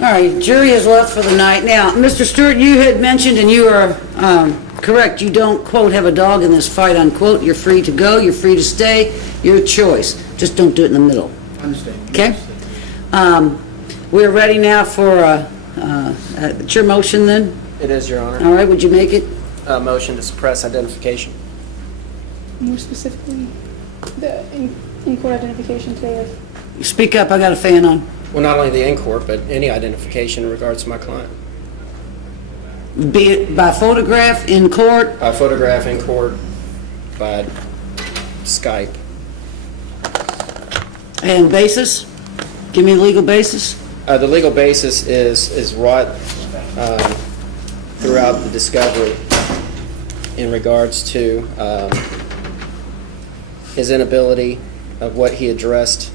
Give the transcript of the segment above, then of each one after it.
All right, jury has left for the night. Now, Mr. Stewart, you had mentioned, and you are correct, you don't, quote, have a dog in this fight, unquote. You're free to go, you're free to stay, your choice. Just don't do it in the middle. I understand. Okay? We're ready now for, it's your motion then? It is, Your Honor. All right, would you make it? Motion to suppress identification. More specifically, the in-court identification today of... Speak up, I got a fan on. Well, not only the in-court, but any identification in regards to my client. Be it by photograph, in court? By photograph, in court, by Skype. And basis? Give me a legal basis. The legal basis is wrought throughout the discovery in regards to his inability of what he addressed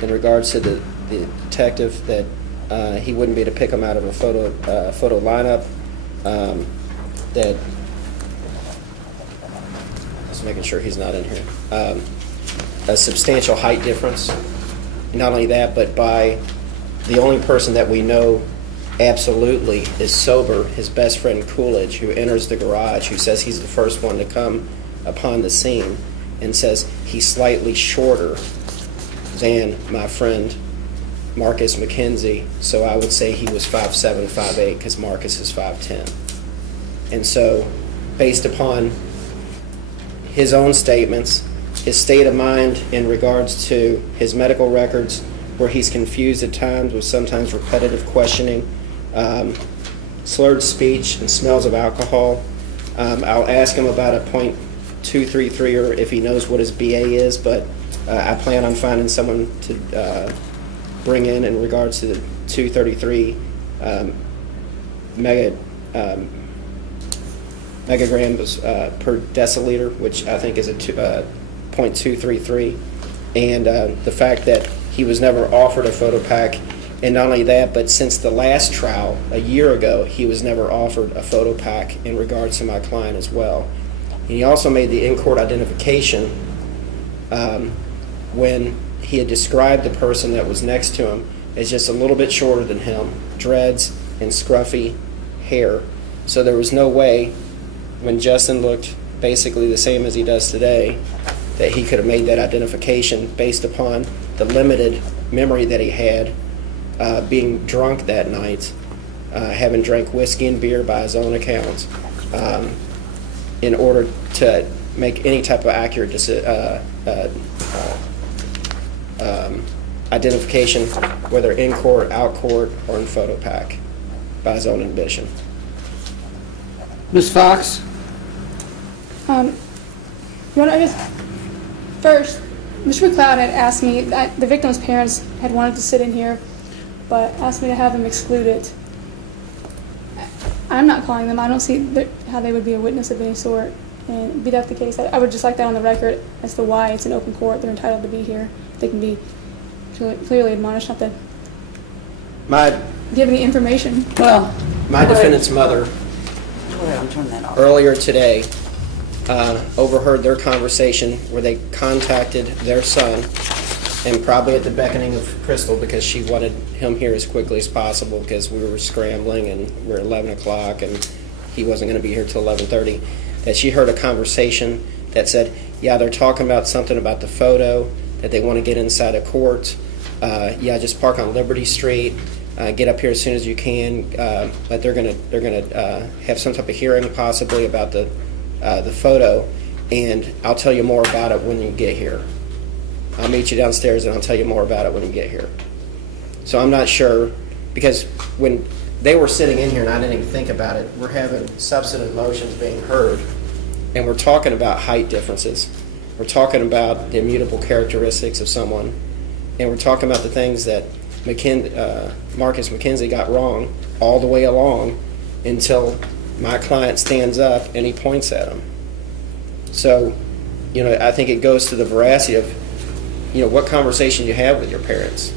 in regards to the detective, that he wouldn't be able to pick him out of a photo lineup, that, just making sure he's not in here, a substantial height difference. Not only that, but by the only person that we know absolutely is sober, his best friend Coolidge, who enters the garage, who says he's the first one to come upon the scene, and says he's slightly shorter than my friend Marcus McKenzie, so I would say he was 5'7", 5'8", because Marcus is 5'10". And so, based upon his own statements, his state of mind in regards to his medical records, where he's confused at times with sometimes repetitive questioning, slurred speech, and smells of alcohol. I'll ask him about a .233, or if he knows what his BA is, but I plan on finding someone to bring in regards to the 233 megagrams per deciliter, which I think is a .233, and the fact that he was never offered a photo pack, and not only that, but since the last trial a year ago, he was never offered a photo pack in regards to my client as well. And he also made the in-court identification when he had described the person that was next to him as just a little bit shorter than him, dreads and scruffy hair. So there was no way, when Justin looked basically the same as he does today, that he could have made that identification based upon the limited memory that he had, being drunk that night, having drank whiskey and beer by his own account, in order to make any type of accurate identification, whether in court, out court, or in photo pack, by his own admission. Ms. Fox? Your Honor, I guess, first, Mr. McLeod had asked me, that the victim's parents had wanted to sit in here, but asked me to have them excluded. I'm not calling them. I don't see how they would be a witness of any sort. And be that the case, I would just like that on the record as to why it's an open court. They're entitled to be here. They can be clearly admonished not to give any information. Well, My defendant's mother, go ahead, I'm turning that off. earlier today, overheard their conversation where they contacted their son, and probably at the beckoning of Crystal, because she wanted him here as quickly as possible because we were scrambling and we're 11 o'clock and he wasn't going to be here till 11:30, that she heard a conversation that said, yeah, they're talking about something about the photo, that they want to get inside a court. Yeah, just park on Liberty Street. Get up here as soon as you can. But they're gonna have some type of hearing possibly about the photo, and I'll tell you more about it when you get here. I'll meet you downstairs and I'll tell you more about it when you get here. So I'm not sure, because when they were sitting in here and I didn't even think about it, we're having substantive motions being heard, and we're talking about height differences. We're talking about the immutable characteristics of someone, and we're talking about the things that Marcus McKenzie got wrong all the way along until my client stands up and he points at him. So, I think it goes to the veracity of, what conversation you have with your parents.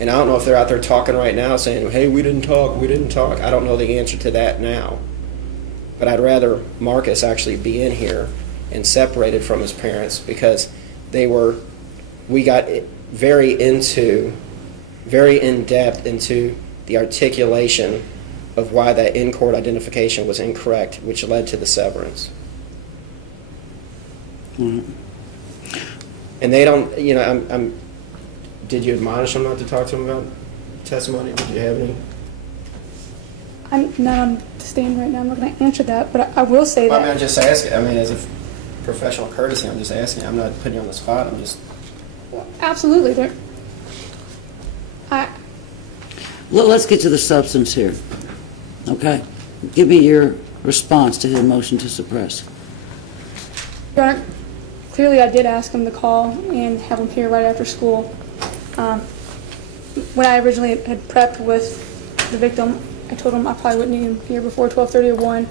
And I don't know if they're out there talking right now saying, hey, we didn't talk. I don't know the answer to that now. But I'd rather Marcus actually be in here and separated from his parents, because we got very in-depth into the articulation of why that in-court identification was incorrect, which led to the severance. Mm-hmm. And they don't, did you admonish them not to talk to them about testimony? Did you have any? I'm not on the stand right now. I'm not going to answer that, but I will say Well, that. I'm just asking, as a professional courtesy, I'm just asking. I'm not putting you on the spot, I'm just... Absolutely. Let's get to the substance here, okay? Give me your response to his motion to suppress. Your Honor, clearly I did ask him to call and have him here right after school. When I originally had prepped with the victim, I told him I probably wouldn't need him here before 12:30 or 1.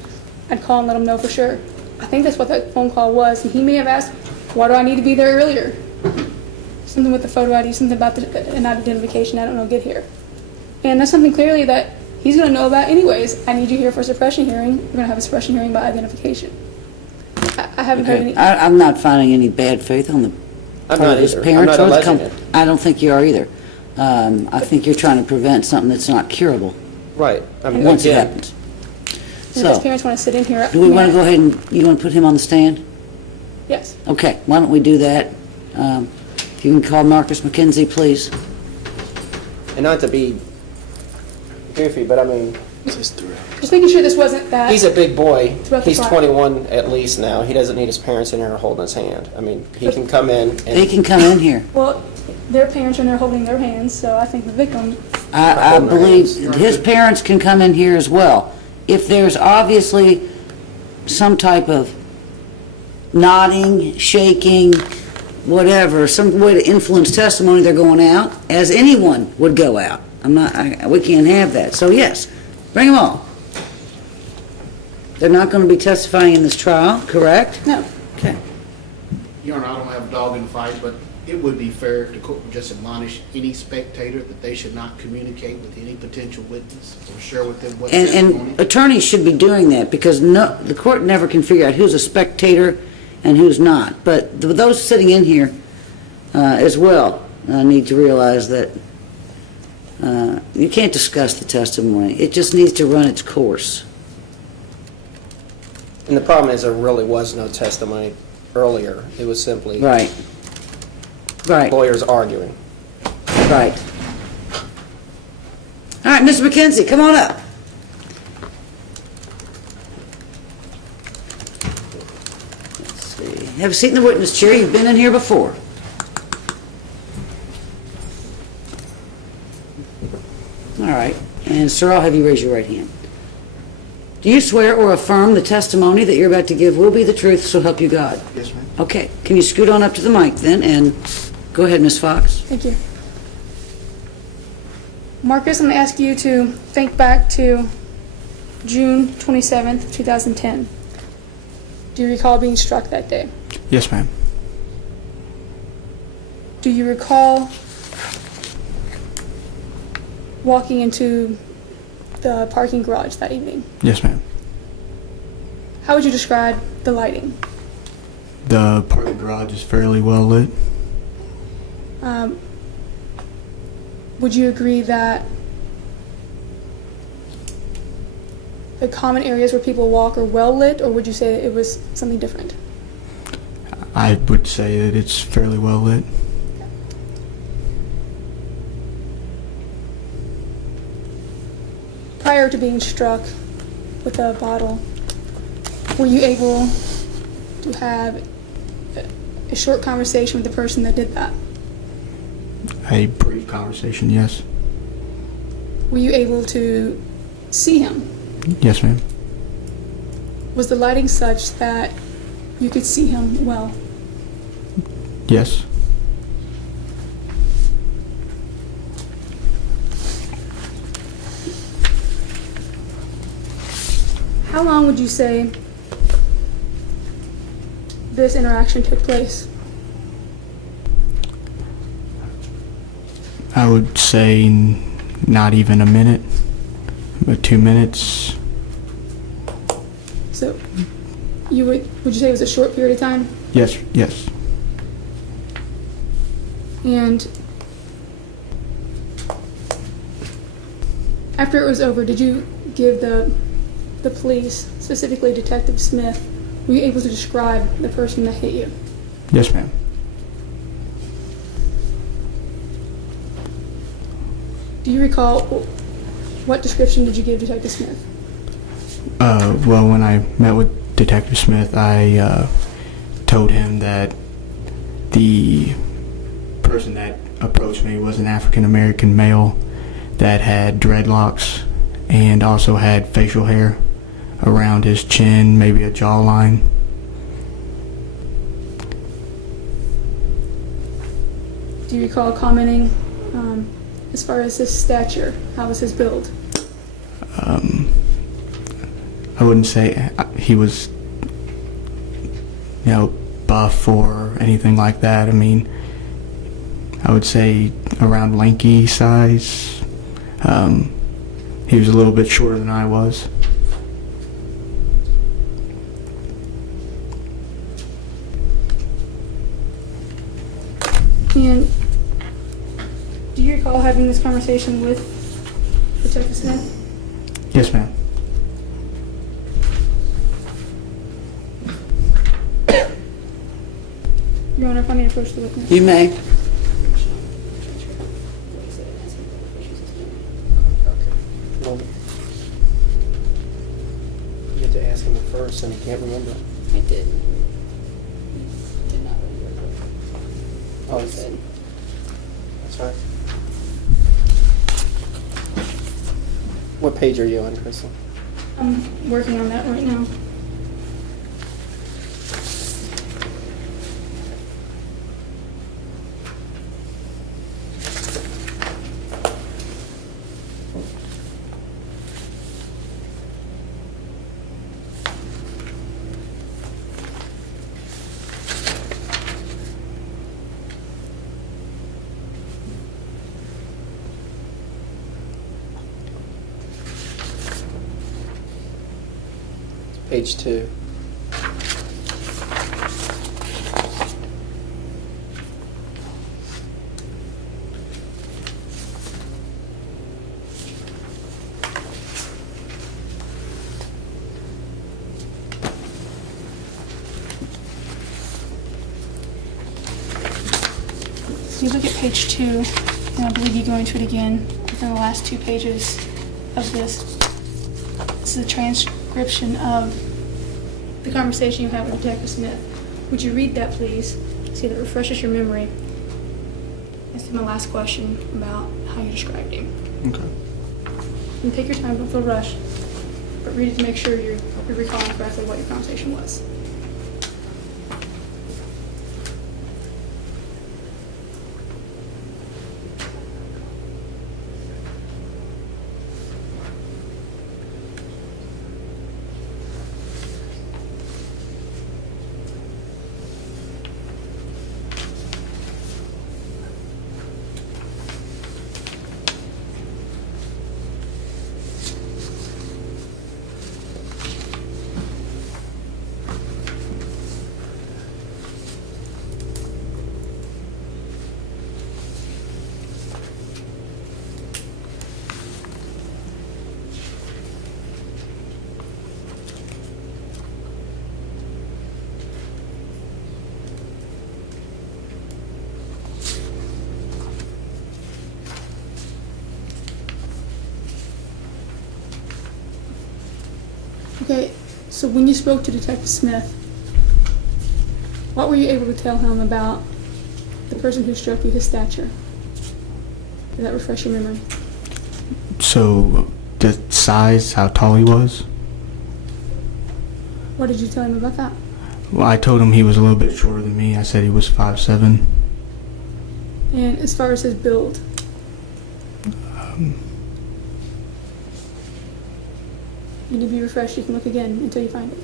I'd call and let him know for sure. I think that's what that phone call was. And he may have asked, why do I need to be there earlier? Something with the photo ID, something about an identification, I don't know, get here. And that's something clearly that he's going to know about anyways. I need you here for a suppression hearing. We're going to have a suppression hearing by identification. I haven't heard any... I'm not finding any bad faith on the part of his parents. I'm not alleging it. I don't think you are either. I think you're trying to prevent something that's not curable Right. once it happens. If his So, parents want to sit in here... do we want to go ahead and, you want to put him on the stand? Yes. Okay, why don't we do that? If you can call Marcus McKenzie, please. And not to be goofy, but Just making sure this wasn't that... he's a big boy. Throughout the He's trial. 21 at least now. He doesn't need his parents in there holding his hand. He can come in They and... can come in here. Well, their parents are in there holding their hands, so I think the victim... I believe his parents can come in here as well. If there's obviously some type of nodding, shaking, whatever, some way to influence testimony, they're going out, as anyone would go out. We can't have that. So yes, bring them all. They're not going to be testifying in this trial, correct? No. Okay. Your Honor, I don't have a dog in the fight, but it would be fair if the court would just admonish any spectator that they should not communicate with any potential witness or share with them what testimony. And attorneys should be doing that, because the court never can figure out who's a spectator and who's not. But those sitting in here as well need to realize that you can't discuss the testimony. It just needs to run its course. And the problem is there really was no testimony earlier. It was simply Right. Right. lawyers arguing. Right. All right, Mr. McKenzie, come on up. Let's see. Have a seat in the witness chair. You've been in here before. All right. And sir, I'll have you raise your right hand. Do you swear or affirm the testimony that you're about to give will be the truth, so help you God? Yes, ma'am. Okay. Can you scoot on up to the mic then, and go ahead, Ms. Fox. Thank you. Marcus, I'm going to ask you to think back to June 27th, 2010. Do you recall being struck that day? Yes, ma'am. Do you recall walking into the parking garage that evening? Yes, ma'am. How would you describe the lighting? The parking garage is fairly well lit. Would you agree that the common areas where people walk are well lit, or would you say it was something different? I would say that it's fairly well lit. Prior to being struck with a bottle, were you able to have a short conversation with the person that did that? A brief conversation, yes. Were you able to see him? Yes, ma'am. Was the lighting such that you could see him well? Yes. How long would you say this interaction took place? I would say not even a minute, but 2 minutes. So, would you say it was a short period of time? Yes, yes. And After it was over, did you give the police, specifically Detective Smith, were you able to describe the person that hit you? Yes, ma'am. Do you recall what description did you give Detective Smith? Well, when I met with Detective Smith, I told him that the person that approached me was an African American male that had dreadlocks and also had facial hair around his chin, maybe a jawline. Do you recall commenting as far as his stature? How was his build? I wouldn't say he was, buff or anything like that. I mean, I would say around lanky size. He was a little bit shorter than I was. And do you recall having this conversation with Detective Smith? Yes, ma'am. Your Honor, if I may approach the witness. You may. Well, you have to ask him first, and he can't remember. I did. Did not remember what Oh, he said. that's right. What page are you on, Crystal? I'm working on that right now. Page 2. So you look at page 2, and I believe you go into it again within the last 2 pages of this. This is a transcription of the conversation you had with Detective Smith. Would you read that, please? See if it refreshes your memory. This is my last question about how you described him. Okay. And take your time, don't feel rushed, but read it to make sure you're recalling correctly what your conversation was. Okay, so when you spoke to Detective Smith, what were you able to tell him about the person who struck you, his stature? Did that refresh your memory? So, the size, how tall he was? What did you tell him about that? Well, I told him he was a little bit shorter than me. I said he was 5'7". And as far as his build? You need to be refreshed. You can look again until you find it.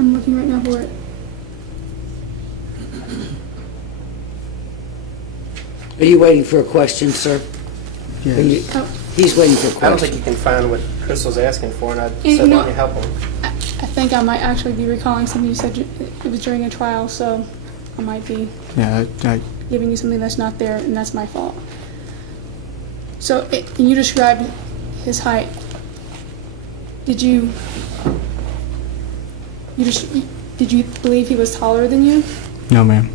I'm looking right now for it. Are you waiting for a question, sir? Yes. Are you- Oh, He's waiting for a I don't think question. you can find what Crystal's asking for, and I You said, know- let me help him. I think I might actually be recalling something you said. It was during a trial, so I might be Yeah, giving you something that's not there, and that's my fault. So, and you described his height. Did you believe he was taller than you? no, ma'am.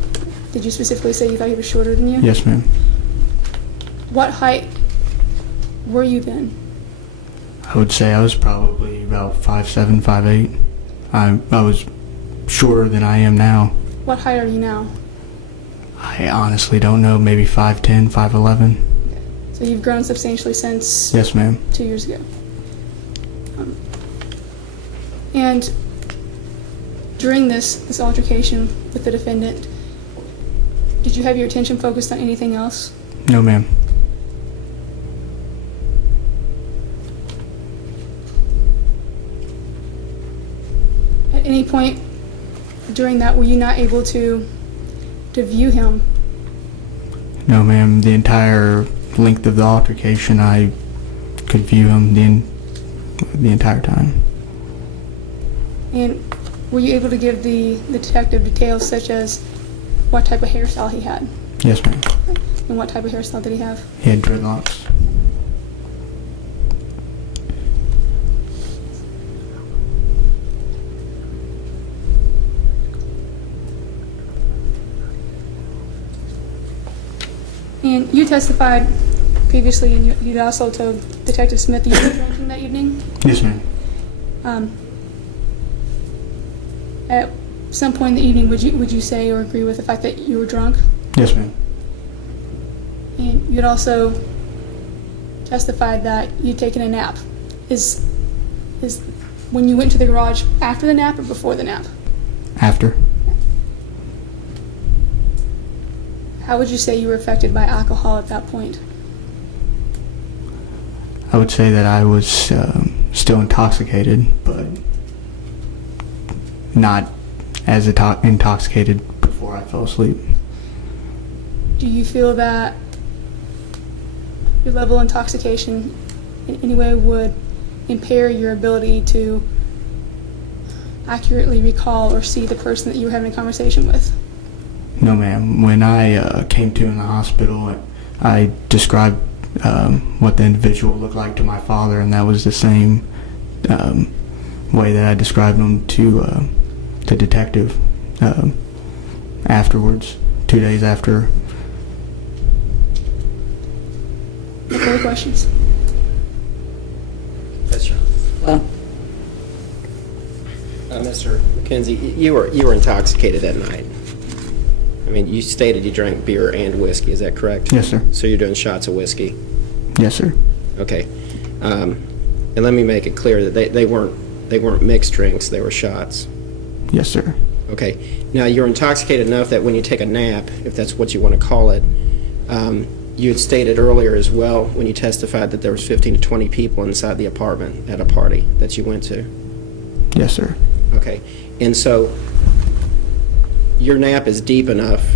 Did you specifically say you thought he was shorter than you? Yes, ma'am. What height were you then? I would say I was probably about 5'7", 5'8". I was shorter than I am now. What height are you now? I honestly don't know, maybe 5'10", 5'11". So you've grown substantially since Yes, ma'am. 2 years ago. And during this altercation with the defendant, did you have your attention focused on anything else? No, ma'am. At any point during that, were you not able to view him? No, ma'am. The entire length of the altercation, I could view him the entire time. And were you able to give the detective details such as what type of hairstyle he had? Yes, ma'am. And what type of hairstyle did he have? He had dreadlocks. And you testified previously, and you'd also told Detective Smith that you were drinking that evening. Yes, ma'am. At some point in the evening, would you say or agree with the fact that you were drunk? Yes, ma'am. And you'd also testified that you'd taken a nap. Is when you went to the garage after the nap or before the nap? After. How would you say you were affected by alcohol at that point? I would say that I was still intoxicated, but not as intoxicated before I fell asleep. Do you feel that your level of intoxication in any way would impair your ability to accurately recall or see the person that you were having a conversation with? No, ma'am. When I came to in the hospital, I described what the individual looked like to my father, and that was the same way that I described him to the detective afterwards, 2 days after. No further questions? That's right. Well, Mr. McKenzie, you were intoxicated that night. I mean, you stated you drank beer and whiskey, is that correct? Yes, sir. So you're doing shots of whiskey? Yes, sir. Okay. And let me make it clear that they weren't mixed drinks, they were shots. Yes, sir. Okay. Now, you're intoxicated enough that when you take a nap, if that's what you want to call it, you had stated earlier as well when you testified that there was 15 to 20 people inside the apartment at a party that you went to. Yes, sir. Okay. And so your nap is deep enough,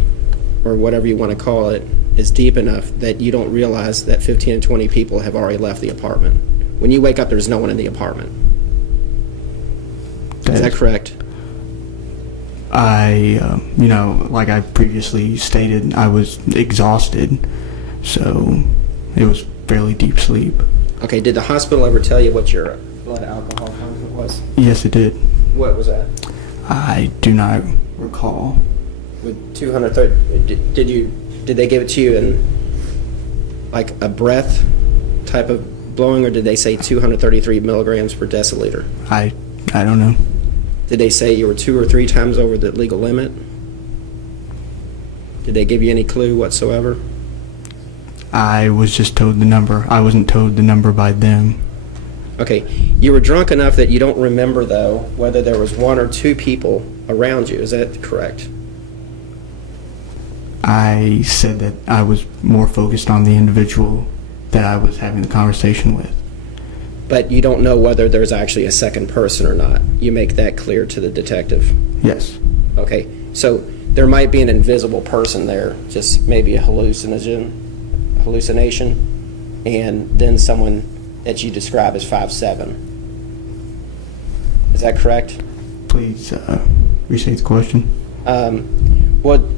or whatever you want to call it, is deep enough that you don't realize that 15 to 20 people have already left the apartment. When you wake up, there's no one in the apartment. Is that correct? Like I previously stated, I was exhausted, so it was fairly deep sleep. Okay, did the hospital ever tell you what your blood alcohol content was? Yes, it did. What was that? I do not recall. With 230, did they give it to you in like a breath type of blowing, or did they say 233 milligrams per deciliter? I don't know. Did they say you were 2 or 3 times over the legal limit? Did they give you any clue whatsoever? I was just told the number. I wasn't told the number by them. Okay, you were drunk enough that you don't remember, though, whether there was 1 or 2 people around you. Is that correct? I said that I was more focused on the individual that I was having the conversation with. But you don't know whether there's actually a second person or not. You make that clear to the detective. Yes. Okay, so there might be an invisible person there, just maybe a hallucination, and then someone that you describe as 5'7". Is that correct? Please restate the question. Well,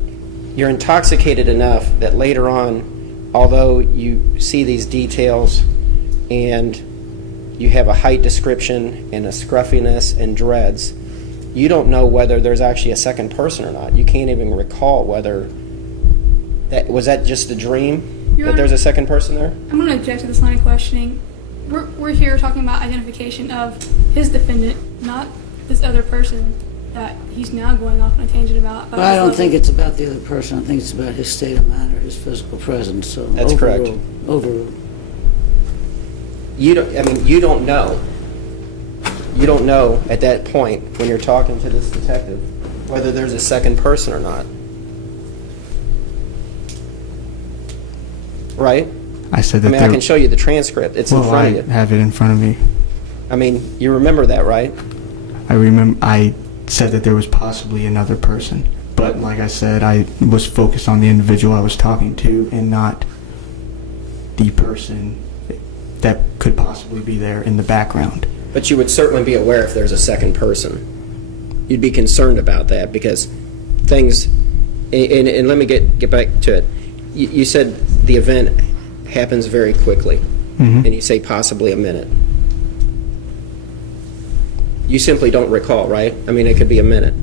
you're intoxicated enough that later on, although you see these details and you have a height description and a scruffiness and dreads, you don't know whether there's actually a second person or not. You can't even recall whether was that just a dream, Your that Honor, there's a second person there? I'm going to object to this line of questioning. We're here talking about identification of his defendant, not this other person that he's now going off on a tangent about. But I don't think it's about the other person. I think it's about his state of mind or his physical presence, so. That's correct. Overruled. You don't know. You don't know at that point when you're talking to this detective whether there's a second person or not. Right? I said that I mean, I can show you the transcript. It's in front of you. I have it in front of me. I mean, you remember that, right? I remember I said that there was possibly another person, but like I said, I was focused on the individual I was talking to and not the person that could possibly be there in the background. But you would certainly be aware if there's a second person. You'd be concerned about that because things, and let me get back to it. You said the event happens very quickly, and you say possibly a minute. You simply don't recall, right? I mean, it could be a minute.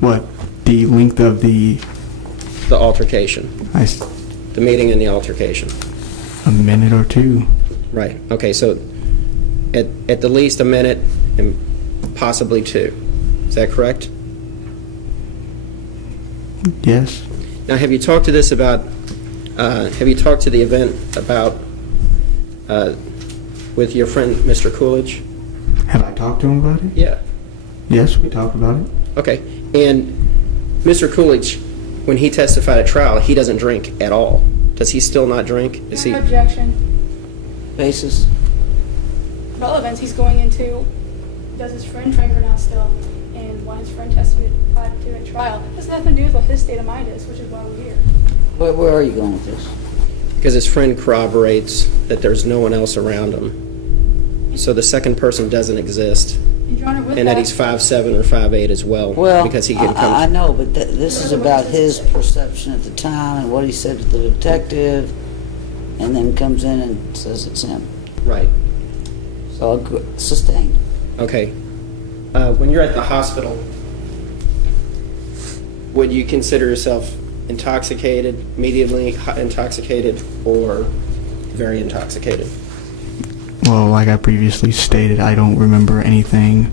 What? The length of the altercation. The meeting and the altercation. A minute or two. Right. Okay, so at the least a minute and possibly 2. Is that correct? Yes. Now, have you talked to the event about, with your friend, Mr. Coolidge? Have I talked to him about it? Yeah. Yes, we talked about it. Okay. And Mr. Coolidge, when he testified at trial, he doesn't drink at all. Does he still not drink? Is he? Objection. Basis? Relevance he's going into, does his friend drink or not still? And why his friend testified to at trial. It has nothing to do with what his state of mind is, which is why we're here. Where are you going with this? Because his friend corroborates that there's no one else around him. So the second person doesn't exist. And Your Honor, with And that he's 5'7" or 5'8" as well. Well, because he can come. I know, but this is about his perception at the time and what he said to the detective, and then comes in and says it's him. Right. So sustained. Okay. When you're at the hospital, would you consider yourself intoxicated, mediumly intoxicated, or very intoxicated? Well, like I previously stated, I don't remember anything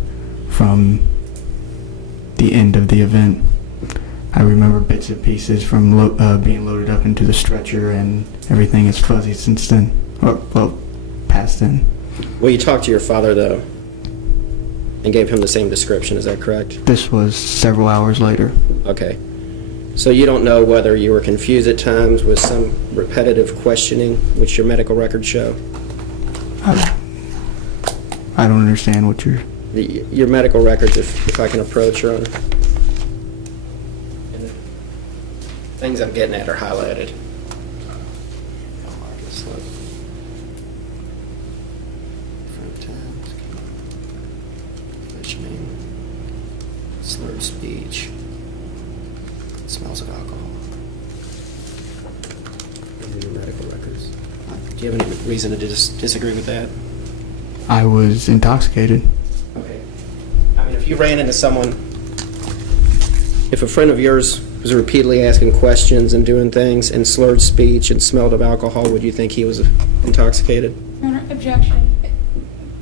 from the end of the event. I remember bits and pieces from being loaded up into the stretcher, and everything is fuzzy since then. Well, past then. Well, you talked to your father, though, and gave him the same description. Is that correct? This was several hours later. Okay. So you don't know whether you were confused at times with some repetitive questioning, which your medical records show? I don't understand what you're... Your medical records, if I can approach, Your Honor. And the things I'm getting at are highlighted. I'll mark this one. Front tabs. Questioning. Slurred speech. Smells of alcohol. And then your medical records. Do you have any reason to disagree with that? I was intoxicated. Okay. I mean, if you ran into someone, if a friend of yours was repeatedly asking questions and doing things and slurred speech and smelled of alcohol, would you think he was intoxicated? Your Honor, objection.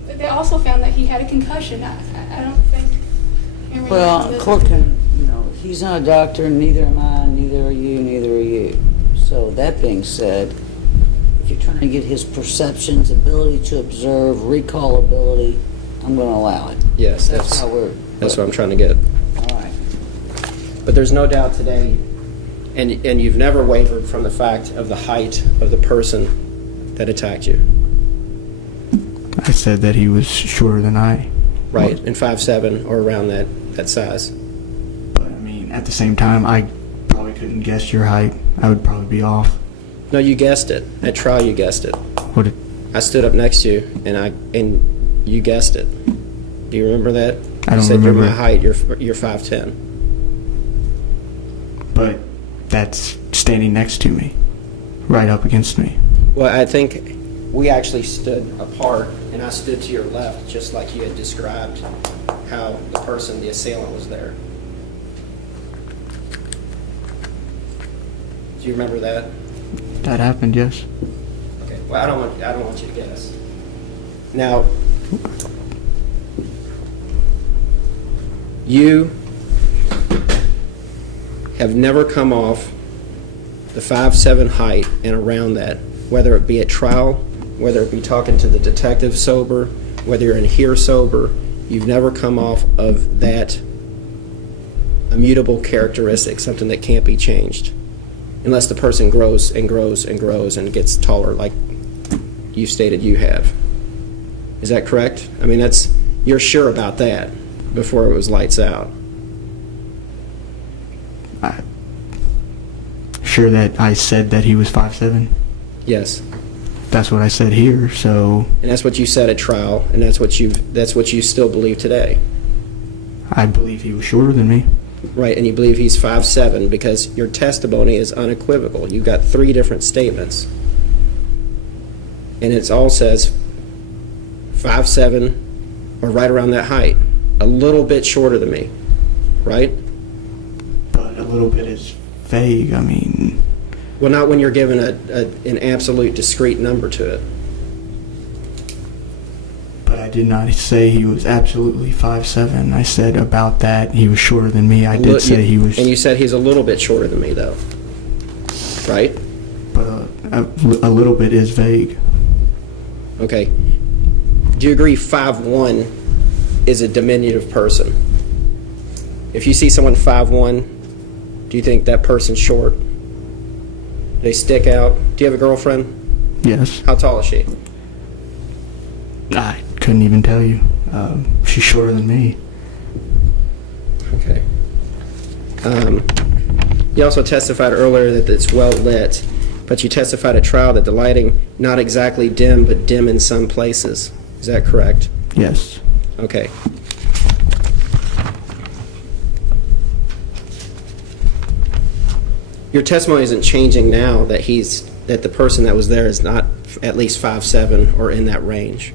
They also found that he had a concussion. I don't think... Well, court can, he's not a doctor, and neither am I, neither are you, neither are you. So that being said, if you're trying to get his perceptions, ability to observe, recall ability, I'm going to allow it. Yes, That's how we're... that's what I'm trying to get. All right. But there's no doubt today, and you've never wavered from the fact of the height of the person that attacked you. I said that he was shorter than I. Right, and 5'7", or around that size. But I mean, at the same time, I probably couldn't guess your height. I would probably be off. No, you guessed it. At trial, you guessed it. What? Did, I stood up next to you, and you guessed it. Do you remember that? I don't you said remember. You're my height. You're 5'10". but that's standing next to me, right up against me. Well, I think we actually stood apart, and I stood to your left, just like you had described how the assailant was there. Do you remember that? That happened, yes. Okay. Well, I don't want you to guess. Now, you have never come off the 5'7" height and around that, whether it be at trial, whether it be talking to the detective sober, whether you're in here sober, you've never come off of that immutable characteristic, something that can't be changed, unless the person grows and grows and grows and gets taller like you stated you have. Is that correct? I mean, you're sure about that before it was lights out. Sure that I said that he was 5'7"? Yes. That's what I said here, so And that's what you said at trial, and that's what you still believe today. I believe he was shorter than me. Right, and you believe he's 5'7" because your testimony is unequivocal. You've got 3 different statements. And it all says 5'7", or right around that height. A little bit shorter than me, right? But a little bit is vague. I mean, Well, not when you're given an absolute discrete number to it. but I did not say he was absolutely 5'7". I said about that he was shorter than me. I did say he was. And you said he's a little bit shorter than me, though. Right? But a little bit is vague. Okay. Do you agree 5'1" is a diminutive person? If you see someone 5'1", do you think that person's short? They stick out? Do you have a girlfriend? Yes. How tall is she? I couldn't even tell you. She's shorter than me. Okay. You also testified earlier that it's well lit, but you testified at trial that the lighting not exactly dim, but dim in some places. Is that correct? Yes. Okay. Your testimony isn't changing now that the person that was there is not at least 5'7" or in that range.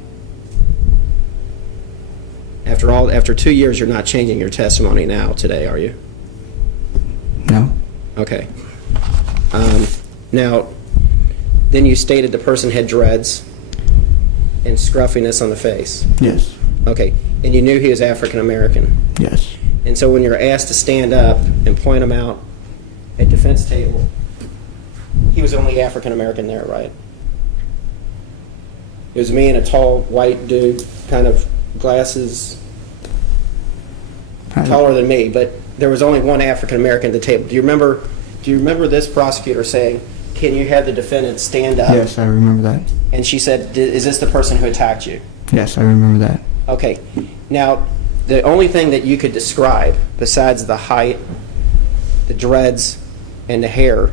After 2 years, you're not changing your testimony now today, are you? No. Okay. Now, then you stated the person had dreads and scruffiness on the face. Yes. Okay. And you knew he was African American. Yes. And so when you're asked to stand up and point him out at defense table, he was only African American there, right? It was me and a tall white dude, kind of glasses, taller than me, but there was only one African American at the table. Do you remember this prosecutor saying, "Can you have the defendant stand up?" Yes, I remember that. And she said, "Is this the person who attacked you?" Yes, I remember that. Okay. Now, the only thing that you could describe besides the height, the dreads, and the hair,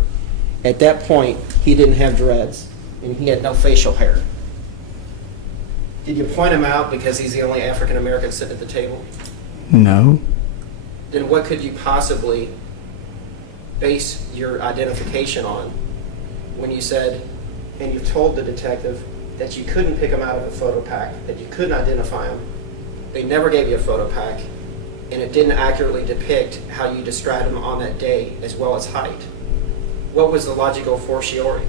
at that point, he didn't have dreads and he had no facial hair. Did you point him out because he's the only African American sitting at the table? No. Then what could you possibly base your identification on when you said, and you told the detective that you couldn't pick him out of a photo pack, that you couldn't identify him, they never gave you a photo pack, and it didn't accurately depict how you described him on that day as well as height? What was the logical fortiori?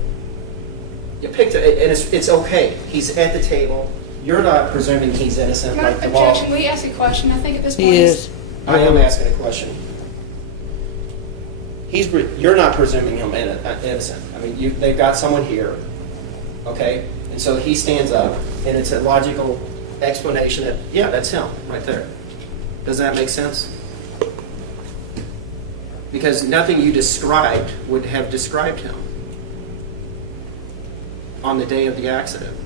You picked it, and it's okay. He's at the table. You're not presuming he's innocent Your Honor, like the law. objection, will you ask a question? I think at this point. He is. I am asking a question. You're not presuming him innocent. I mean, they've got someone here, okay? And so he stands up, and it's a logical explanation that, yeah, that's him right there. Does that make sense? Because nothing you described would have described him on the day of the accident.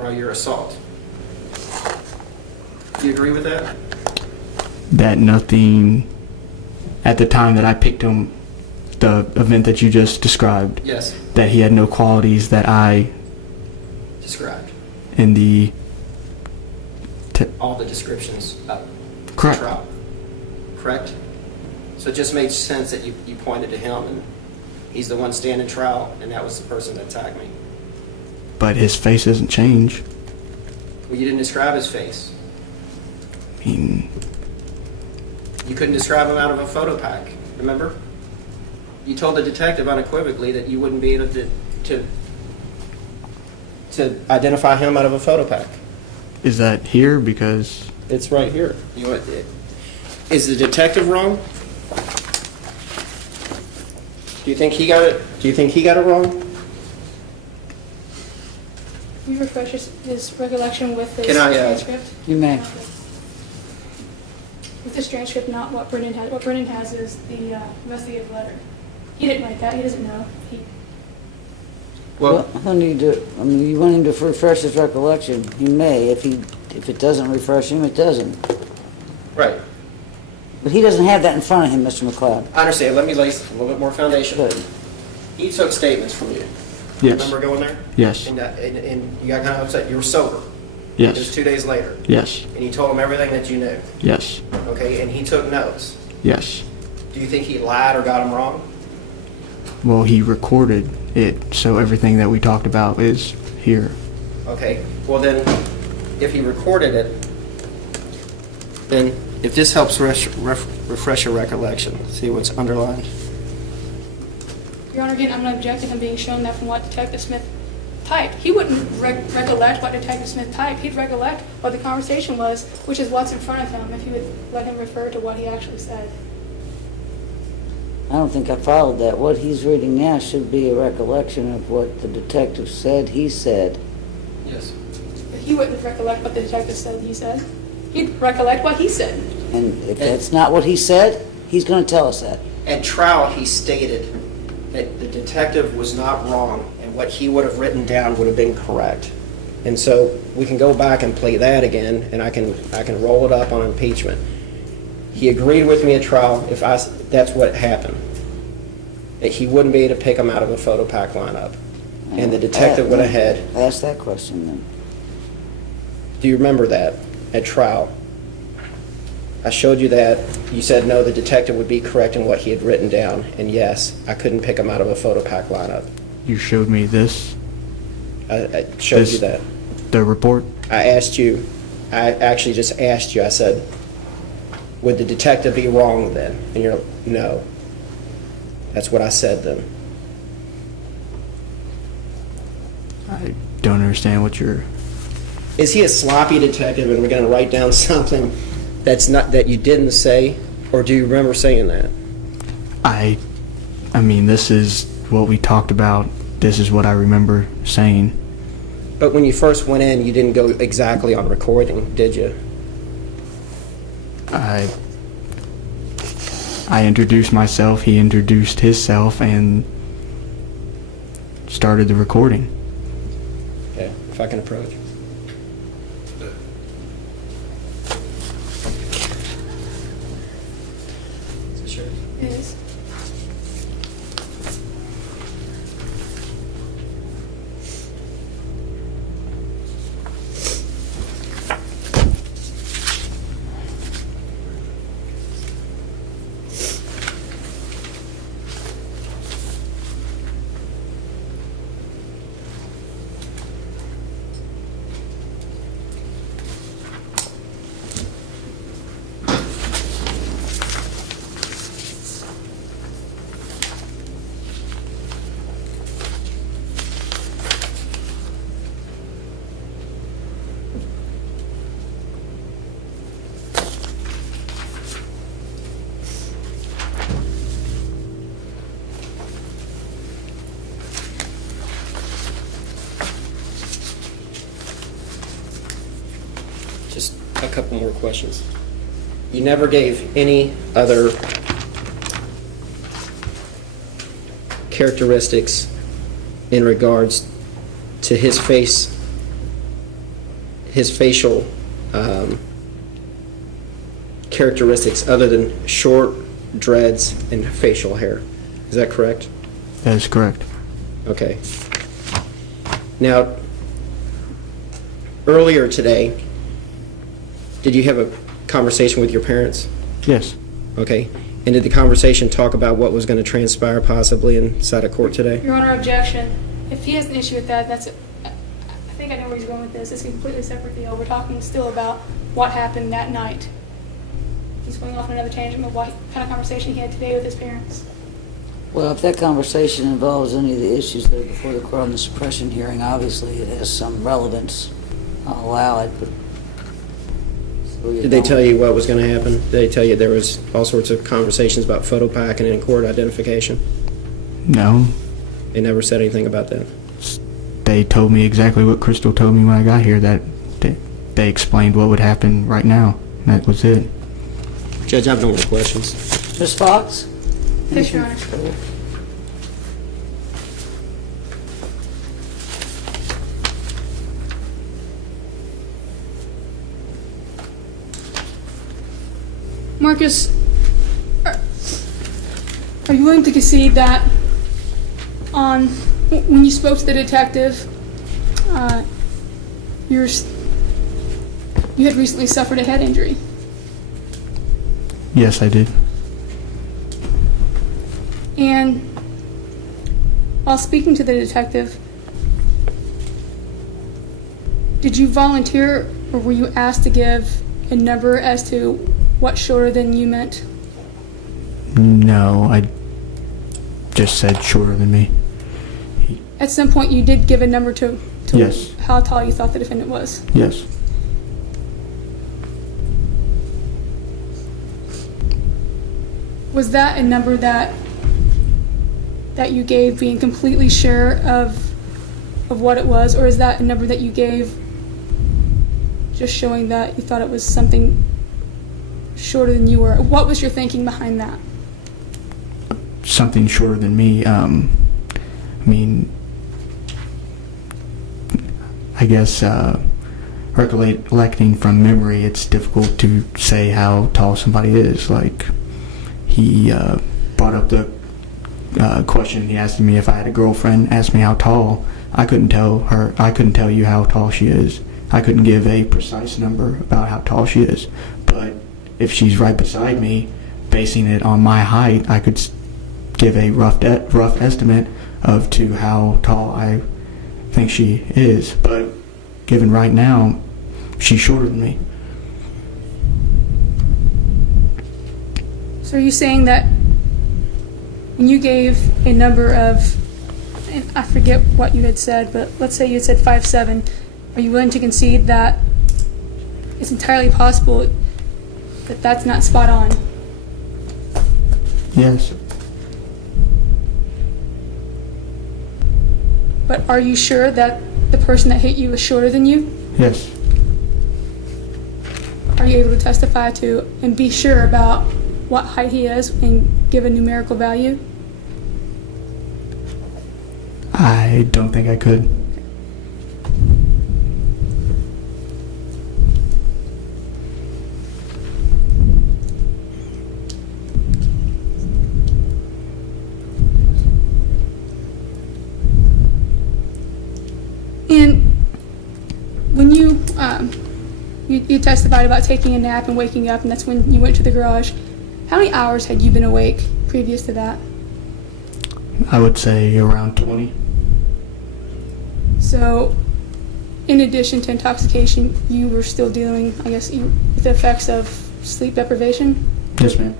or your assault. Do you agree with that? That nothing, at the time that I picked him, the event that you just described, Yes. that he had no qualities that I, Described. in the, All the descriptions up. Correct. Trial. Correct? So it just made sense that you pointed to him, and he's the one standing trial, and that was the person that attacked me. but his face doesn't change. Well, you didn't describe his face. I mean, You couldn't describe him out of a photo pack, remember? You told the detective unequivocally that you wouldn't be able to identify him out of a photo pack. is that here? Because It's right here. Is the detective wrong? Do you think he got it? Do you think he got it wrong? Can you refresh his recollection with this Can I, transcript? You may. With this transcript, not what Brennan has. What Brennan has is the investigative letter. He didn't write that. He doesn't know. Well, he'll need to, I mean, you want him to refresh his recollection, he may. If it doesn't refresh him, it doesn't. Right. But he doesn't have that in front of him, Mr. McLeod. I understand. Let me lay a little bit more foundation. Good. He took statements from you. yes, Remember going there? yes, And you got kind of upset. You were sober. It was yes, 2 days later. yes, And he told him everything that you knew. yes, Okay? And he took notes. yes. Do you think he lied or got him wrong? Well, he recorded it, so everything that we talked about is here. Okay. Well, then, if he recorded it, then if this helps refresh your recollection, see what's underlined? Your Honor, again, I'm going to object to him being shown that from what Detective Smith typed. He wouldn't recollect what Detective Smith typed. He'd recollect what the conversation was, which is what's in front of him, if you would let him refer to what he actually said. I don't think I followed that. What he's reading now should be a recollection of what the detective said he said. Yes. But he wouldn't recollect what the detective said he said. He'd recollect what he said. And if that's not what he said, he's going to tell us that. At trial, he stated that the detective was not wrong, and what he would have written down would have been correct. And so we can go back and play that again, and I can roll it up on impeachment. He agreed with me at trial if that's what happened, that he wouldn't be able to pick him out of a photo pack lineup, and the detective went ahead. Ask that question then. Do you remember that at trial? I showed you that. You said no, the detective would be correct in what he had written down, and yes, I couldn't pick him out of a photo pack lineup. You showed me this, I showed you that. the report. I asked you, I actually just asked you, I said, would the detective be wrong then? And you're, no. That's what I said then. I don't understand what you're. Is he a sloppy detective and we're going to write down something that you didn't say, or do you remember saying that? I mean, this is what we talked about. This is what I remember saying. But when you first went in, you didn't go exactly on recording, did you? I introduced myself, he introduced himself, and started the recording. Okay, if I can approach. Is it sure? It is. Just a couple more questions. You never gave any other characteristics in regards to his face his facial characteristics other than short dreads and facial hair. Is that correct? That is correct. Okay. Now, earlier today, did you have a conversation with your parents? Yes. Okay. And did the conversation talk about what was going to transpire possibly inside of court today? Your Honor, objection. If he has an issue with that, I think I know where he's going with this. It's a completely separate deal. We're talking still about what happened that night. He's going off on another tangent of what kind of conversation he had today with his parents. Well, if that conversation involves any of the issues that are before the court on the suppression hearing, obviously it has some relevance. I'll allow it, but... Did they tell you what was going to happen? Did they tell you there was all sorts of conversations about photo packing and in-court identification? No. They never said anything about that? They told me exactly what Crystal told me when I got here, that they explained what would happen right now. That was it. Judge, I have no more questions. Ms. Fox? Yes, Your Honor. Marcus, are you willing to concede that when you spoke to the detective, you had recently suffered a head injury? Yes, I did. And while speaking to the detective, did you volunteer or were you asked to give a number as to what shorter than you meant? No, I just said shorter than me. At some point you did give a number to Yes. how tall you thought the defendant was. Yes. Was that a number that you gave being completely sure of what it was, or is that a number that you gave just showing that you thought it was something shorter than you were? What was your thinking behind that? Something shorter than me. I mean, I guess recollecting from memory, it's difficult to say how tall somebody is. Like, he brought up the question. He asked me if I had a girlfriend, asked me how tall. I couldn't tell you how tall she is. I couldn't give a precise number about how tall she is. But if she's right beside me, basing it on my height, I could give a rough estimate of to how tall I think she is. But given right now, she's shorter than me. So are you saying that when you gave a number of, and I forget what you had said, but let's say you had said 5'7", are you willing to concede that it's entirely possible that that's not spot on? Yes. But are you sure that the person that hit you was shorter than you? Yes. Are you able to testify to and be sure about what height he is and give a numerical value? I don't think I could. And when you testified about taking a nap and waking up, and that's when you went to the garage, how many hours had you been awake previous to that? I would say around 20. So, in addition to intoxication, you were still dealing, I guess, with the effects of sleep deprivation? Yes, ma'am.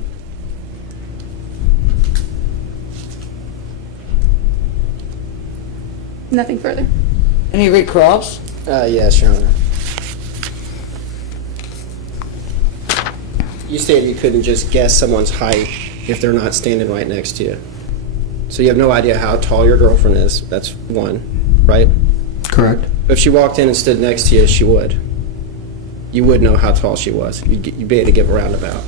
Nothing further. Any recross? Yes, Your Honor. You stated you couldn't just guess someone's height if they're not standing right next to you. So you have no idea how tall your girlfriend is. That's one, right? Correct. If she walked in and stood next to you, she would. You would know how tall she was. You'd be able to give a roundabout.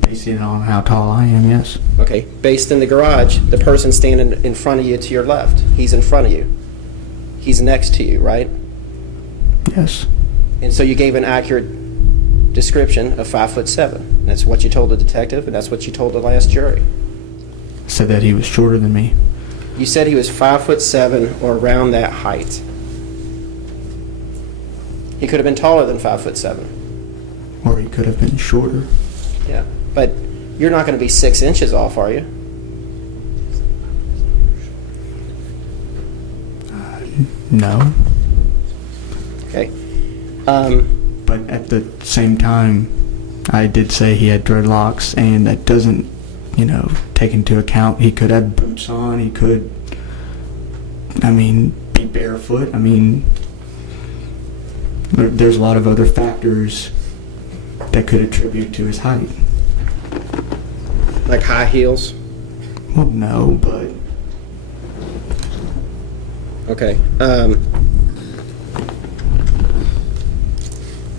Basing it on how tall I am, yes. Okay, based in the garage, the person standing in front of you to your left, he's in front of you. He's next to you, right? Yes. And so you gave an accurate description of 5'7". That's what you told the detective, and that's what you told the last jury. Said that he was shorter than me. You said he was 5'7" or around that height. He could have been taller than 5'7". Or he could have been shorter. Yeah, but you're not going to be 6 inches off, are you? No. Okay. But at the same time, I did say he had dreadlocks, and that doesn't, take into account he could have boots on, he could, be barefoot. There's a lot of other factors that could attribute to his height. Like high heels? Well, no, but Okay.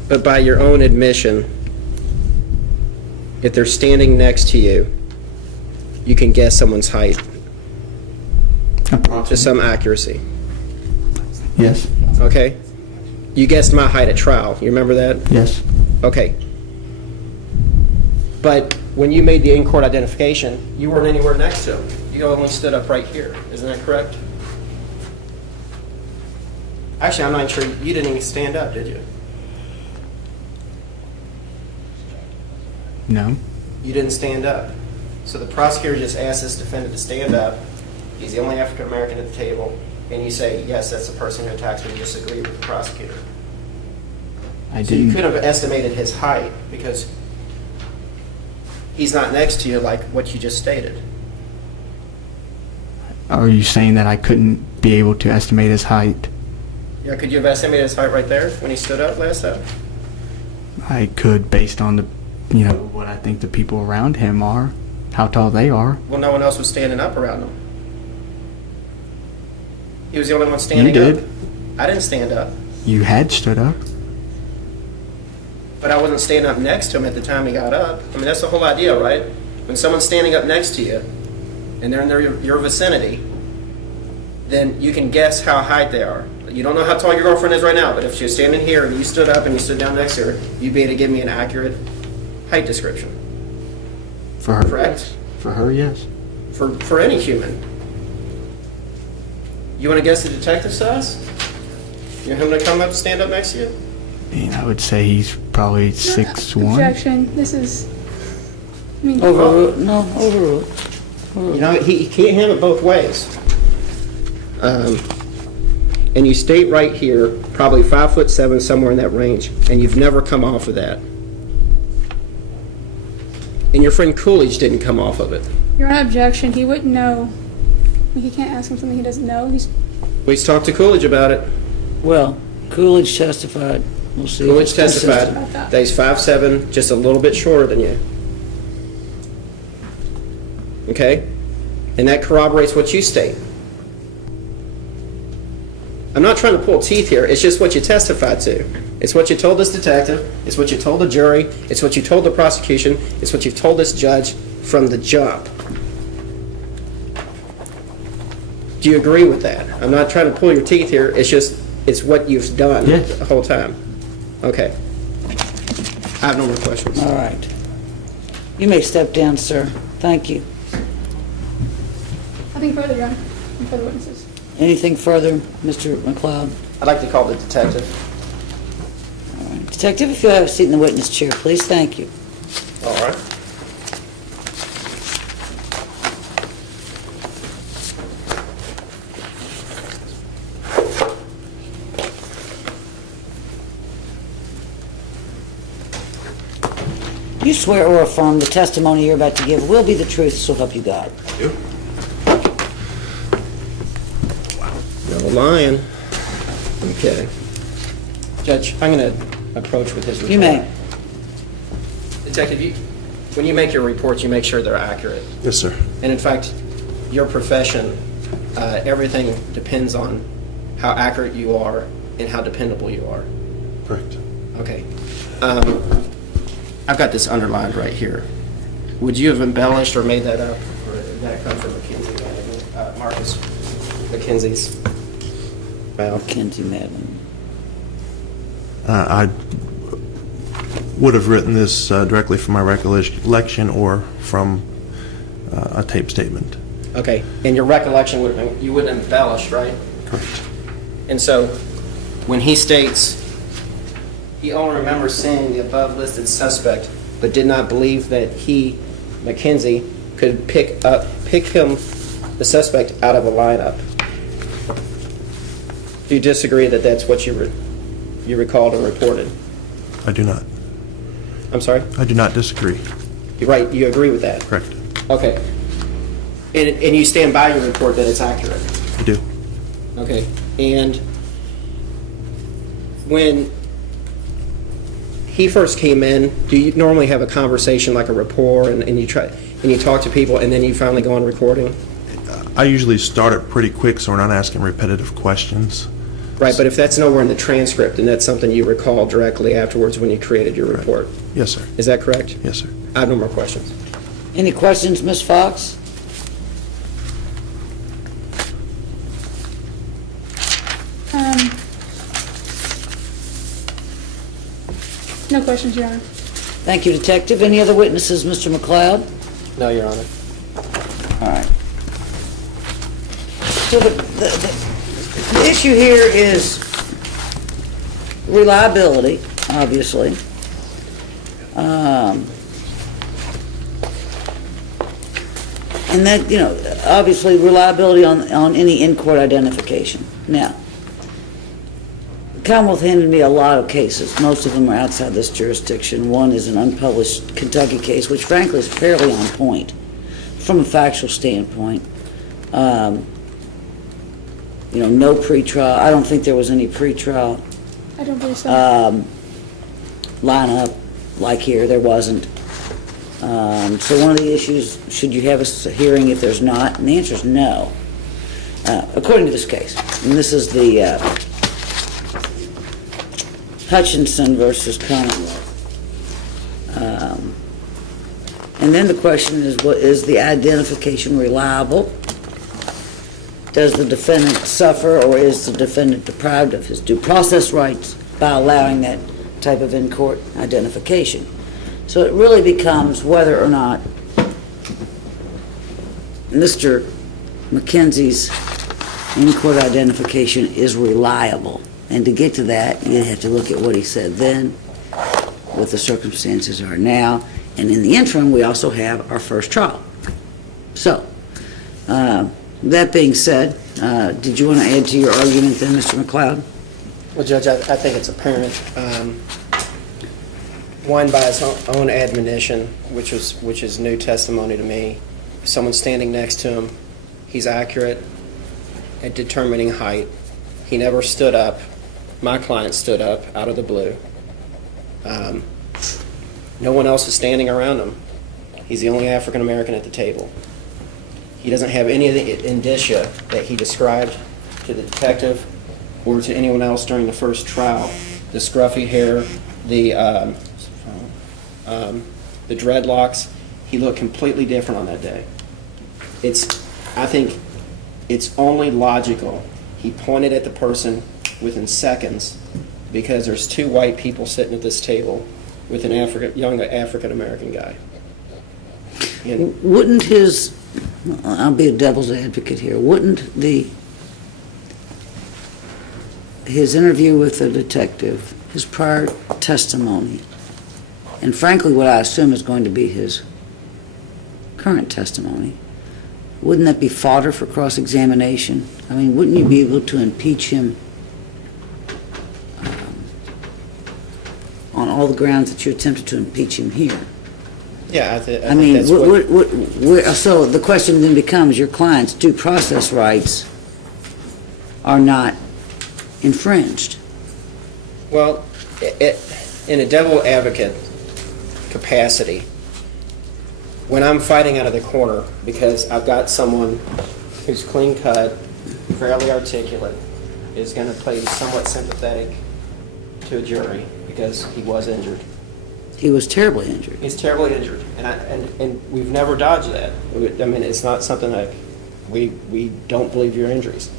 But by your own admission, if they're standing next to you, you can guess someone's height to approximately. some accuracy. Yes, Okay? You guessed my height at trial. You remember that? yes, Okay. But when you made the in-court identification, you weren't anywhere next to him. You only stood up right here. Isn't that correct? Actually, I'm not sure. You didn't even stand up, did you? no, You didn't stand up. So the prosecutor just asked this defendant to stand up. He's the only African American at the table. And you say, yes, that's the person who attacked me. You disagree with the prosecutor. I So you didn't. could have estimated his height because he's not next to you like what you just stated. Are you saying that I couldn't be able to estimate his height? Yeah, could you have estimated his height right there when he stood up last time? I could, based on the, what I think the people around him are, how tall they are. Well, no one else was standing up around him. He was the only one standing You up. did. I didn't stand up, You had stood up. but I wasn't standing up next to him at the time he got up. That's the whole idea, right? When someone's standing up next to you, and they're in your vicinity, then you can guess how high they are. You don't know how tall your girlfriend is right now, but if she was standing here and you stood up and you stood down next to her, you'd be able to give me an accurate height description. For her, Correct. yes. For her, yes. For any human. You want to guess the detective size? You want him to come up, stand up next to you? I would say he's probably 6'1". Objection. This is. Overruled, no, overruled. He can't have it both ways. And you state right here, probably 5'7", somewhere in that range, and you've never come off of that. And your friend Coolidge didn't come off of it. You're on objection. He wouldn't know. He can't ask him something he doesn't know. We talked to Coolidge about it. Well, Coolidge testified. We'll see. if Coolidge it's consistent. testified that he's 5'7", just a little bit shorter than you. Okay? And that corroborates what you state. I'm not trying to pull teeth here. It's just what you testified to. It's what you told this detective. It's what you told the jury. It's what you told the prosecution. It's what you've told this judge from the jump. Do you agree with that? I'm not trying to pull your teeth here. It's what you've done Yes. the whole time. Okay. I have no more questions. All right. You may step down, sir. Thank you. Nothing further, Your Honor. No further witnesses. Anything further, Mr. McLeod? I'd like to call the detective. All right. Detective, if you have a seat in the witness chair, please. Thank you. All right. You swear or affirm the testimony you're about to give will be the truth, so help you God. No lying. Okay. Judge, I'm going to approach with his report. You may. Detective, when you make your reports, you make sure they're accurate. Yes, sir. And in fact, your profession, everything depends on how accurate you are and how dependable you are. Correct. Okay. I've got this underlined right here. Would you have embellished or made that up? Or did that come from McKinsey, Marcus McKinsey's? Well, Mackenzie Madeline. I would have written this directly from my recollection or from a tape statement. Okay, and your recollection would have been, you wouldn't embellish, right? Correct. And so, when he states, he only remembers seeing the above-listed suspect, but did not believe that he, Mackenzie, could pick him, the suspect, out of a lineup. Do you disagree that that's what you recalled and reported? I do not. I'm sorry? I do not disagree. You're right, you agree with that? Correct. Okay. And you stand by your report that it's accurate? I do. Okay. And when he first came in, do you normally have a conversation like a rapport and you talk to people and then you finally go on recording? I usually start it pretty quick so we're not asking repetitive questions. Right, but if that's nowhere in the transcript and that's something you recall directly afterwards when you created your report, Yes, sir. is that correct? Yes, sir. I have no more questions. Any questions, Ms. Fox? No questions, Your Honor. Thank you, Detective. Any other witnesses, Mr. McLeod? No, Your Honor. All right. So the issue here is reliability, obviously. And that, obviously reliability on any in-court identification. Now, the Commonwealth handed me a lot of cases. Most of them are outside this jurisdiction. One is an unpublished Kentucky case, which frankly is fairly on point from a factual standpoint. No pretrial. I don't think there was any pretrial I don't believe so. lineup like here. There wasn't. So one of the issues, should you have a hearing if there's not? And the answer is no. According to this case, and this is the Hutchinson versus Commonwealth. And then the question is, what is the identification reliable? Does the defendant suffer, or is the defendant deprived of his due process rights by allowing that type of in-court identification? So it really becomes whether or not Mr. McKenzie's in-court identification is reliable. And to get to that, you have to look at what he said then, what the circumstances are now, and in the interim, we also have our first trial. So, that being said, did you want to add to your argument then, Mr. McLeod? Well, Judge, I think it's apparent. One, by his own admonition, which is new testimony to me, someone standing next to him, he's accurate at determining height. He never stood up. My client stood up out of the blue. No one else is standing around him. He's the only African American at the table. He doesn't have any of the indicia that he described to the detective or to anyone else during the first trial. The scruffy hair, the dreadlocks. He looked completely different on that day. I think it's only logical. He pointed at the person within seconds because there's two white people sitting at this table with an young African American guy. And Wouldn't I'll be a devil's advocate here, wouldn't his interview with the detective, his prior testimony, and frankly what I assume is going to be his current testimony, wouldn't that be fodder for cross-examination? I mean, wouldn't you be able to impeach him on all the grounds that you attempted to impeach him here? yeah, I think mean, that's what... so the question then becomes, your client's due process rights are not infringed. Well, in a devil advocate capacity, when I'm fighting out of the corner because I've got someone who's clean cut, fairly articulate, is going to play somewhat sympathetic to a jury because he was injured. He was terribly injured. He's terribly injured, and we've never dodged that. I mean, it's not something like we don't believe your injuries.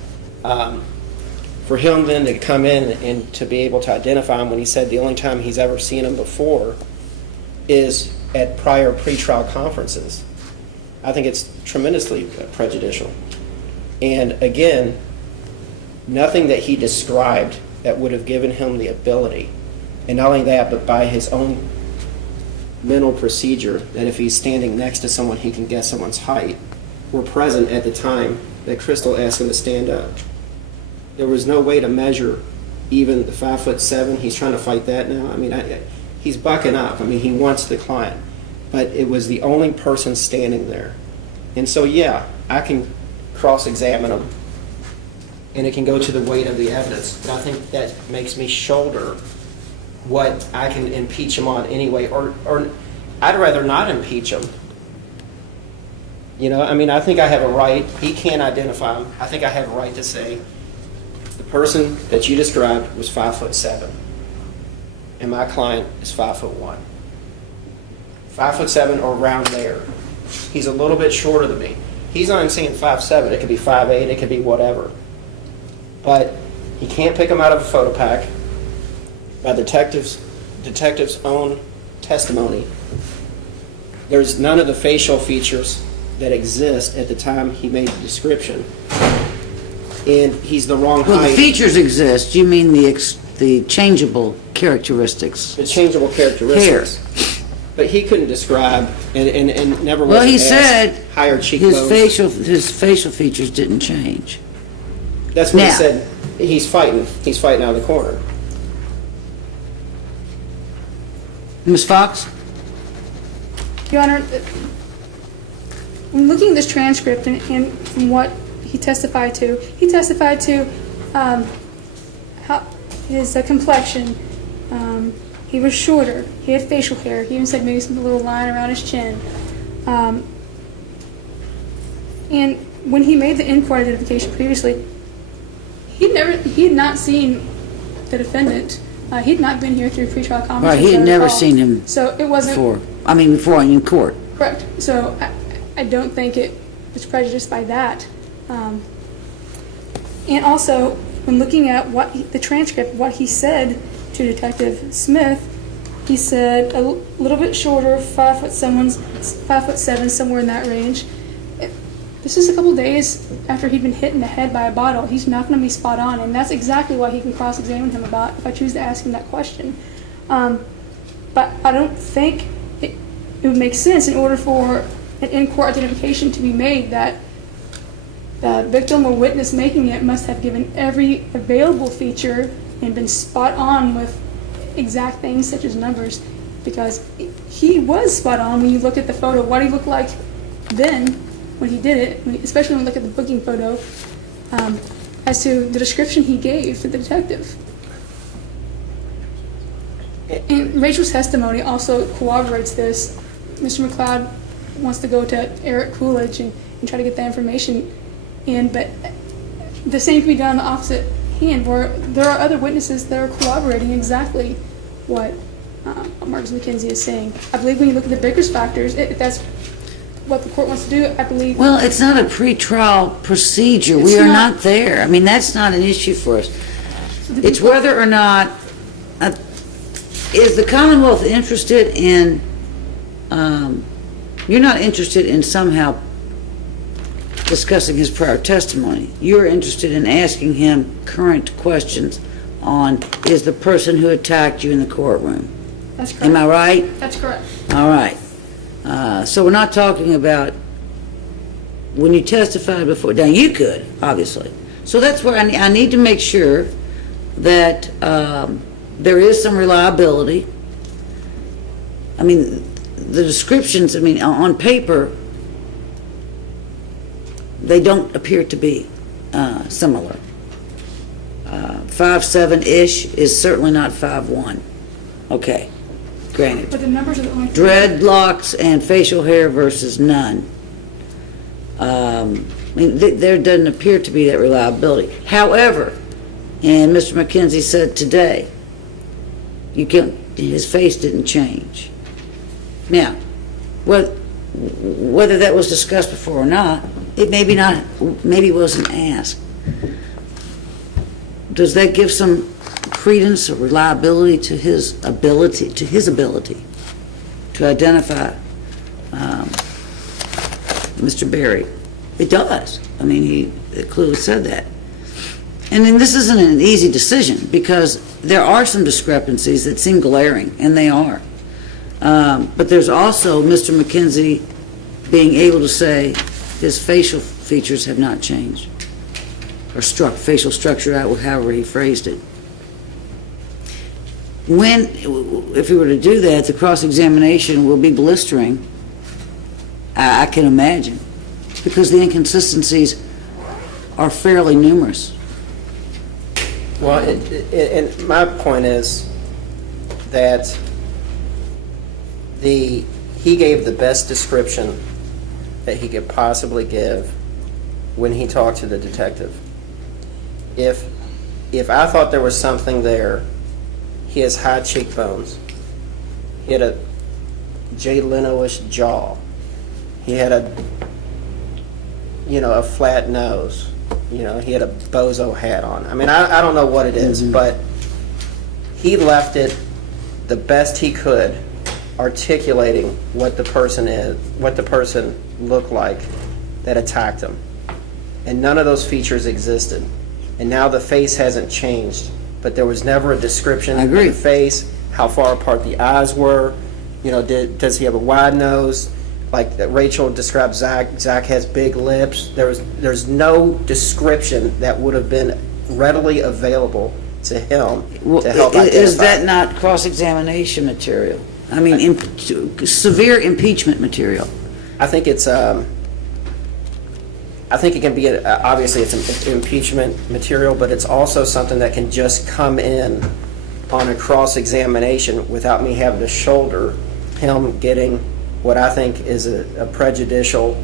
For him then to come in and to be able to identify him when he said the only time he's ever seen him before is at prior pretrial conferences, I think it's tremendously prejudicial. And again, nothing that he described that would have given him the ability, and not only that, but by his own mental procedure, that if he's standing next to someone, he can guess someone's height, were present at the time that Crystal asked him to stand up. There was no way to measure even the 5'7". He's trying to fight that now. I mean, he's bucking up. I mean, he wants the client. But it was the only person standing there. And so, yeah, I can cross-examine him, and it can go to the weight of the evidence. But I think that makes me shoulder what I can impeach him on anyway, or I'd rather not impeach him. You know, I mean, I think I have a right. He can't identify him. I think I have a right to say the person that you described was 5'7", and my client is 5'1". 5'7" or around there. He's a little bit shorter than me. He's not even saying 5'7". It could be 5'8". It could be whatever. But he can't pick him out of a photo pack. By detective's own testimony, there's none of the facial features that exist at the time he made the description, and he's the wrong height. Well, the features exist. You mean the changeable characteristics? The changeable characteristics. But he couldn't describe, and never was Well, he asked, said higher cheekbones. his facial features didn't change. That's what he Now- said. He's fighting out of the corner. Ms. Fox? Your Honor, when looking at this transcript and from what he testified to how his complexion, he was shorter, he had facial hair, he even said maybe some little line around his chin. And when he made the in-court identification previously, he had not seen the defendant. He had not been here through pretrial conferences. Right, he had never seen him so it wasn't before. I mean, before in court. correct. So I don't think it was prejudiced by that. And also, when looking at the transcript, what he said to Detective Smith, he said a little bit shorter, 5'7", somewhere in that range. This is a couple days after he'd been hit in the head by a bottle. He's not going to be spot on, and that's exactly what he can cross-examine him about if I choose to ask him that question. But I don't think it would make sense in order for an in-court identification to be made that the victim or witness making it must have given every available feature and been spot on with exact things such as numbers, because he was spot on when you look at the photo, what he looked like then when he did it, especially when you look at the booking photo, as to the description he gave to the detective. And Rachel's testimony also corroborates this. Mr. McLeod wants to go to Eric Coolidge and try to get that information in, but the same can be done on the opposite hand, where there are other witnesses that are corroborating exactly what Marcus McKenzie is saying. I believe when you look at the Baker's factors, if that's what the court wants to do, I believe... Well, it's not a pretrial procedure. It's We are not. not there. I mean, that's not an issue for us. It's whether or not, is the Commonwealth interested in, you're not interested in somehow discussing his prior testimony. You're interested in asking him current questions on, is the person who attacked you in the courtroom. That's correct. Am I right? That's correct. All right. So we're not talking about when you testified before. Now, you could, obviously. So that's where I need to make sure that there is some reliability. I mean, the descriptions, I mean, on paper, they don't appear to be similar. 5'7"-ish is certainly not 5'1". Okay, granted. But the numbers are the only... Dreadlocks and facial hair versus none. I mean, there doesn't appear to be that reliability. However, and Mr. McKenzie said today, his face didn't change. Now, whether that was discussed before or not, it maybe wasn't asked. does that give some credence or reliability to his ability to identify Mr. Berry? It does. I mean, he clearly said that. And then this isn't an easy decision, because there are some discrepancies that seem glaring, and they are. But there's also Mr. McKenzie being able to say his facial features have not changed, or facial structure, however he phrased it. If we were to do that, the cross-examination will be blistering, I can imagine, because the inconsistencies are fairly numerous. Well, and my point is that he gave the best description that he could possibly give when he talked to the detective. If I thought there was something there, he has high cheekbones. He had a Jay Leno-ish jaw. He had a flat nose. He had a bozo hat on. I mean, I don't know what it is, but he left it the best he could, articulating what the person looked like that attacked him. And none of those features existed. And now the face hasn't changed, but there was never a description of the face, how far apart the eyes were. Does he have a wide nose? Like that Rachel described Zach. Zach has big lips. There's no description that would have been readily available to him to help identify. Is that not cross-examination material? I mean, severe impeachment material. I think it's. I think it can be obviously it's impeachment material, but it's also something that can just come in on a cross-examination without me having to shoulder him getting what I think is a prejudicial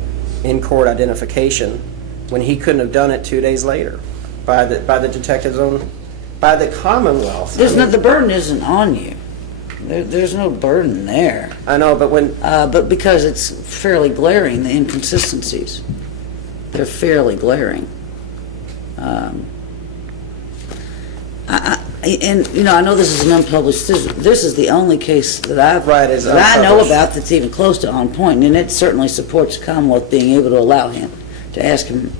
in-court identification when he couldn't have done it 2 days later by the detective's own, by the Commonwealth. The burden isn't on you. There's no burden there. I know, but but because it's fairly glaring, the inconsistencies, they're fairly glaring. I know this is an unpublished. This is the only case that I know about that's even close to on point, and it certainly supports the Commonwealth being able to allow him to ask him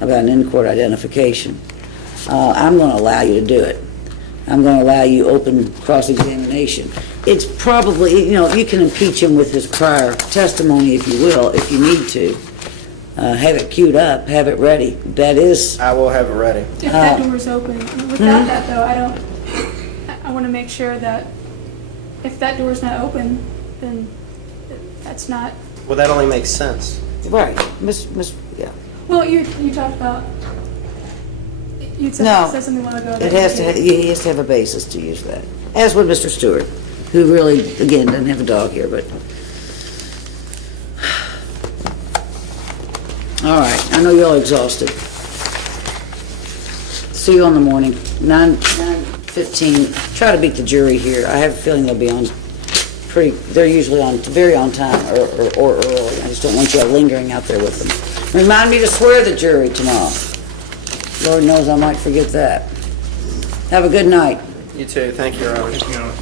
about an in-court identification. I'm going to allow you to do it. I'm going to allow you open cross-examination. It's probably, you can impeach him with his prior testimony, if you will, if you need to. Have it queued up, have it ready. I will have it ready. If that door is open, without that though, I want to make sure that if that door is not open, then that's not. Well, that only makes sense. Right, yeah. Well, you talked about. You said something a while ago. He has to have a basis to use that. As would Mr. Stewart, who really, again, doesn't have a dog here, but. All right, I know you're all exhausted. See you in the morning, 9:15. Try to beat the jury here. I have a feeling they'll be on they're usually very on time or early. I just don't want you all lingering out there with them. Remind me to swear the jury tomorrow. Lord knows I might forget that. Have a good night. You too. Thank you, Your Honor. Thank you, Your Honor.